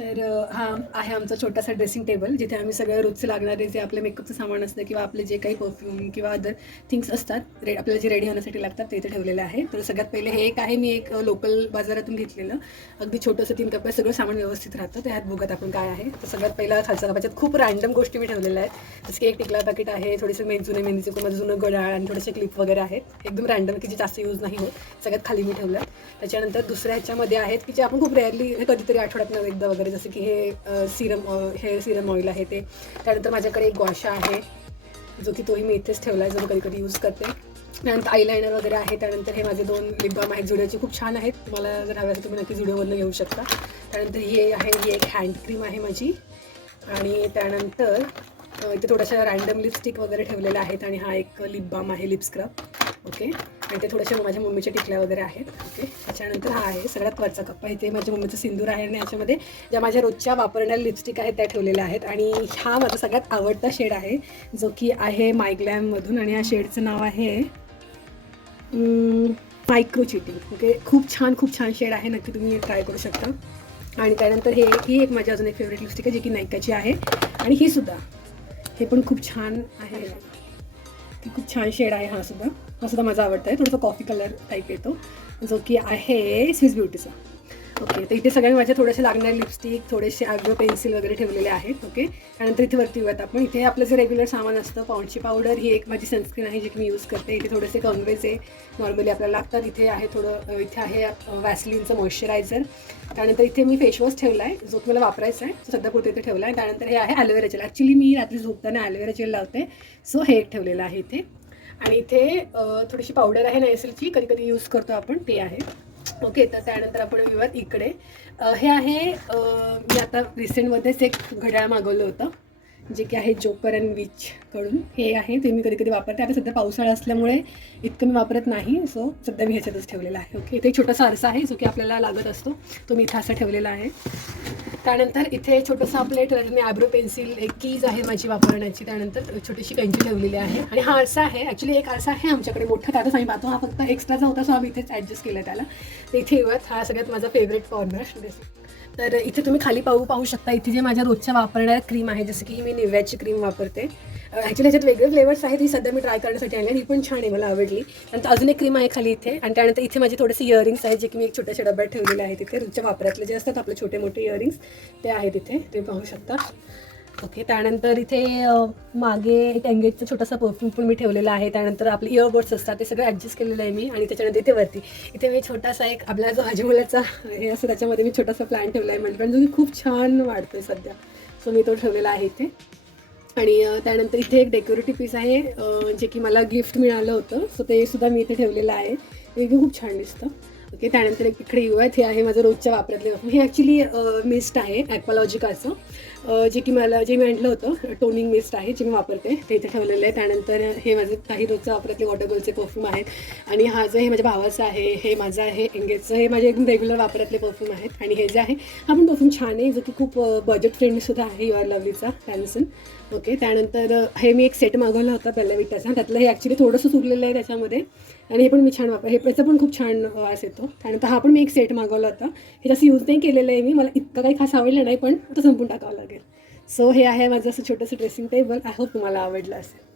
तर हा आहे आमचा छोटासा ड्रेसिंग टेबल, जिथे आम्ही सगळं रोजचं लागणारे जे आपले मेकअपचं सामान असतं किंवा आपले जे काही परफ्यूम किंवा अदर थिंग्स असतात आपल्याला जे रेडी होण्यासाठी लागतात ते इथे ठेवलेलं आहे. तर सगळ्यात पहिले हे एक आहे, मी एक लोकल बाजारातून घेतलेलं अगदी छोटंसं 3 कप्प्यात सगळं सामान व्यवस्थित राहतं. तर ह्यात बघत आपण काय आहे. तर सगळ्यात पहिला खालच्या कपाच्यात खूप रँडम गोष्टी मी ठेवलेल्या आहेत, जसं की एक टिकला पॅकेट आहे, थोडेसे जुने मेहंदीचे कोणाचं जुनं घड्याळ आणि थोडेसे क्लिप वगैरे आहेत, एकदम रँडम की जे जास्त यूज नाही होत, सगळ्यात खाली मी ठेवलं. त्याच्यानंतर दुसऱ्या ह्याच्यामध्ये आहेत की जे आपण खूप रेअरली कधीतरी आठवड्यातनं एकदा वगैरे, जसं की हे सीरम ऑइल आहे ते. त्यानंतर माझ्याकडे एक गॉशा आहे, जो की तोही मी इथेच ठेवला आहे, जो मी कधी कधी यूज करते. त्यानंतर आयलायनर वगैरे आहे. त्यानंतर हे माझे 2 लिप बाम आहेत, जुडिओचे, खूप छान आहेत. तुम्हाला जर हवे असेल तुम्ही नक्की जुडिओमधनं घेऊ शकता. त्यानंतर हे आहे, ही एक हँड क्रीम आहे माझी. आणि त्यानंतर इथे थोड्याशा रँडम लिपस्टिक वगैरे ठेवलेल्या आहेत. आणि हा एक लिप बाम आहे, लिप स्क्रब. ओके. आणि ते थोड्याशा माझ्या मम्मीच्या टिकल्या वगैरे आहेत. ओके. त्याच्यानंतर हा आहे सगळ्यात वरचा कप्पा, इथे माझ्या मम्मीचं सिंदूर आहे आणि याच्यामध्ये ज्या माझ्या रोजच्या वापरणाऱ्या लिपस्टिक आहेत त्या ठेवलेल्या आहेत. आणि हा माझा सगळ्यात आवडता शेड आहे, जो की आहे मायग्लॅममधून, आणि या शेडचं नाव आहे मायक्रो चिटिंग. ओके. खूप छान शेड आहे, नक्की तुम्ही ट्राय करू शकता. आणि त्यानंतर ही एक माझी अजून एक फेवरेट लिपस्टिक आहे, जी की नायकाची आहे. आणि ही सुद्धा, हे पण खूप छान आहे, की खूप छान शेड आहे. हा सुद्धा माझा आवडता आहे, थोडासा कॉफी कलर टाईप येतो, जो की आहे स्विस ब्युटीचा. ओके. तर इथे सगळ्यांनी माझ्या थोडेसे लागणारे लिपस्टिक, थोडेसे आयब्रो पेन्सिल वगैरे ठेवलेले आहेत. ओके. त्यानंतर इथे वरती येऊयात आपण. इथे आपलं जे रेग्युलर सामान असतं, पॉन्डची पावडर, ही एक माझी सनस्क्रीन आहे, जी की मी यूज करते. इथे थोडेसे कॉन्वेचे नॉर्मली आपल्याला लागतात. इथे आहे इथे आहे वॅसलिनचं मॉइश्चरायझर. त्यानंतर इथे मी फेसवॉश ठेवला आहे, जो मला वापरायचा आहे, तो सध्यापुरते इथे ठेवला आहे. त्यानंतर हे आहे ॲलोवेरा जेल. ॲक्च्युली मी रात्री झोपताना ॲलोवेरा जेल लावते, सो हे एक ठेवलेलं आहे इथे. आणि इथे थोडीशी पावडर आहे नायसिलची, कधी कधी यूज करतो आपण, ते आहे. ओके. तर त्यानंतर आपण येऊयात इकडे. हे आहे, मी आता रिसेंटमध्येच एक घड्याळ मागवलं होतं, जे की आहे जोकर अँड विचकडून. हे आहे, ते मी कधी कधी वापरते. आता सध्या पावसाळा असल्यामुळे इतकं मी वापरत नाही, सो सध्या मी ह्याच्यातच ठेवलेला आहे. ओके. इथे एक छोटासा आरसा आहे, जो की आपल्याला लागत असतो, तो मी इथं असा ठेवलेला आहे. त्यानंतर इथे छोटंसं आपले मी आयब्रो पेन्सिल, एक कीज आहे माझी वापरण्याची. त्यानंतर छोटीशी कैंची ठेवलेली आहे. आणि हा आरसा आहे, ॲक्च्युली एक आरसा आहे आमच्याकडे मोठा, त्यातच आम्ही पाहतो. हा फक्त एक्स्ट्राचा होता, सो आम्ही इथेच ॲडजस्ट केला त्याला. तर इथे येऊयात, हा सगळ्यात माझा फेवरेट कॉर्नर. तर इथे तुम्ही खाली पाहू शकता, इथे जे माझ्या रोजच्या वापरणाऱ्या क्रीम आहे, जसं की मी निव्याची क्रीम वापरते. ॲक्च्युली ह्याच्यात वेगळे फ्लेवर्स आहेत, ही सध्या मी ट्राय करण्यासाठी आणली, ही पण छान आहे, मला आवडली. नंतर अजून एक क्रीम आहे खाली इथे. आणि त्यानंतर इथे माझे थोडेसे इयरिंग्स आहेत, जे की मी एक छोट्याशा डब्यात ठेवलेले आहेत. तिथे रोजच्या वापरातले जे असतात आपले छोटे मोठे इयरिंग्स, ते आहेत इथे, ते पाहू शकता. ओके. त्यानंतर इथे मागे एक एंगेजचा छोटासा परफ्यूम पण मी ठेवलेला आहे. त्यानंतर आपले इयरबड्स असतात, ते सगळं ॲडजस्ट केलेलं आहे मी. आणि त्याच्यानंतर इथे वरती इथे मी छोटासा एक आपला जो हाजमोलाचा हे असं, त्याच्यामध्ये मी छोटासा प्लॅन ठेवला आहे, म्हणजे जो की खूप छान वाटतो आहे सध्या, सो मी तो ठेवलेला आहे इथे. आणि त्यानंतर इथे एक डेकोरेटिव्ह पीस आहे, जे की मला गिफ्ट मिळालं होतं, सो ते सुद्धा मी इथे ठेवलेलं आहे. ते खूप छान दिसतं. ओके. त्यानंतर एक इकडे येऊयात, हे आहे माझं रोजच्या वापरातले. हे ॲक्च्युली मिस्ट आहे ॲक्वालॉजिकाचं, जे की जे मी आणलं होतं, टोनिंग मिस्ट आहे, जे मी वापरते, ते इथे ठेवलेलं आहे. त्यानंतर हे माझे काही रोजच्या वापरातले वॉटरगर्लचे परफ्यूम आहेत. आणि हा जो हे माझ्या भावाचं आहे, हे माझं आहे एंगेजचं, हे माझे एकदम रेग्युलर वापरातले परफ्यूम आहेत. आणि हे जे आहे, हा पण परफ्यूम छान आहे, जो की खूप बजेट फ्रेंडलीसुद्धा आहे, यू आर लवलीचा, फॅन्सन. ओके. त्यानंतर हे मी एक सेट मागवला होता बेला विटाचा, त्यातलं हे ॲक्च्युली थोडंसं उरलेलं आहे त्याच्यामध्ये. आणि हे पण मी छान हे याचा पण खूप छान वास येतो. त्यानंतर हा पण मी एक सेट मागवला होता, हे जास्त यूज नाही केलेलं आहे मी, मला इतकं काही खास आवडलं नाही, पण आता संपून टाकावं लागेल. सो हे आहे माझं असं छोटंसं ड्रेसिंग टेबल. आय होप तुम्हाला आवडलं असेल.